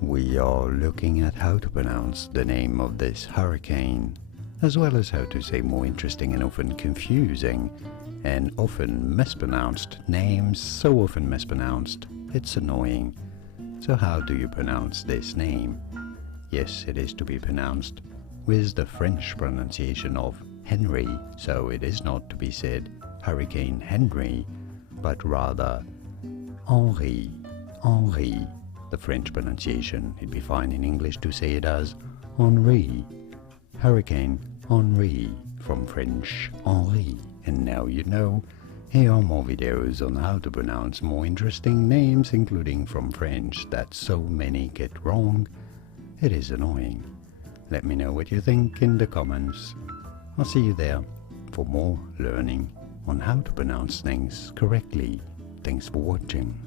We are looking at how to pronounce the name of this hurricane, as well as how to say more interesting and often confusing and often mispronounced names, so often mispronounced, it's annoying. So how do you pronounce this name? Yes, it is to be pronounced with the French pronunciation of Henri, so it is not to be said Hurricane Henri, but rather Henri, Henri. The French pronunciation, it'd be fine in English to say it as On-REE, Hurricane Henri, from French Henri. And now you know, here are more videos on how to pronounce more interesting names, including from French, that so many get wrong. It is annoying. Let me know what you think in the comments. I'll see you there for more learning on how to pronounce things correctly. Thanks for watching.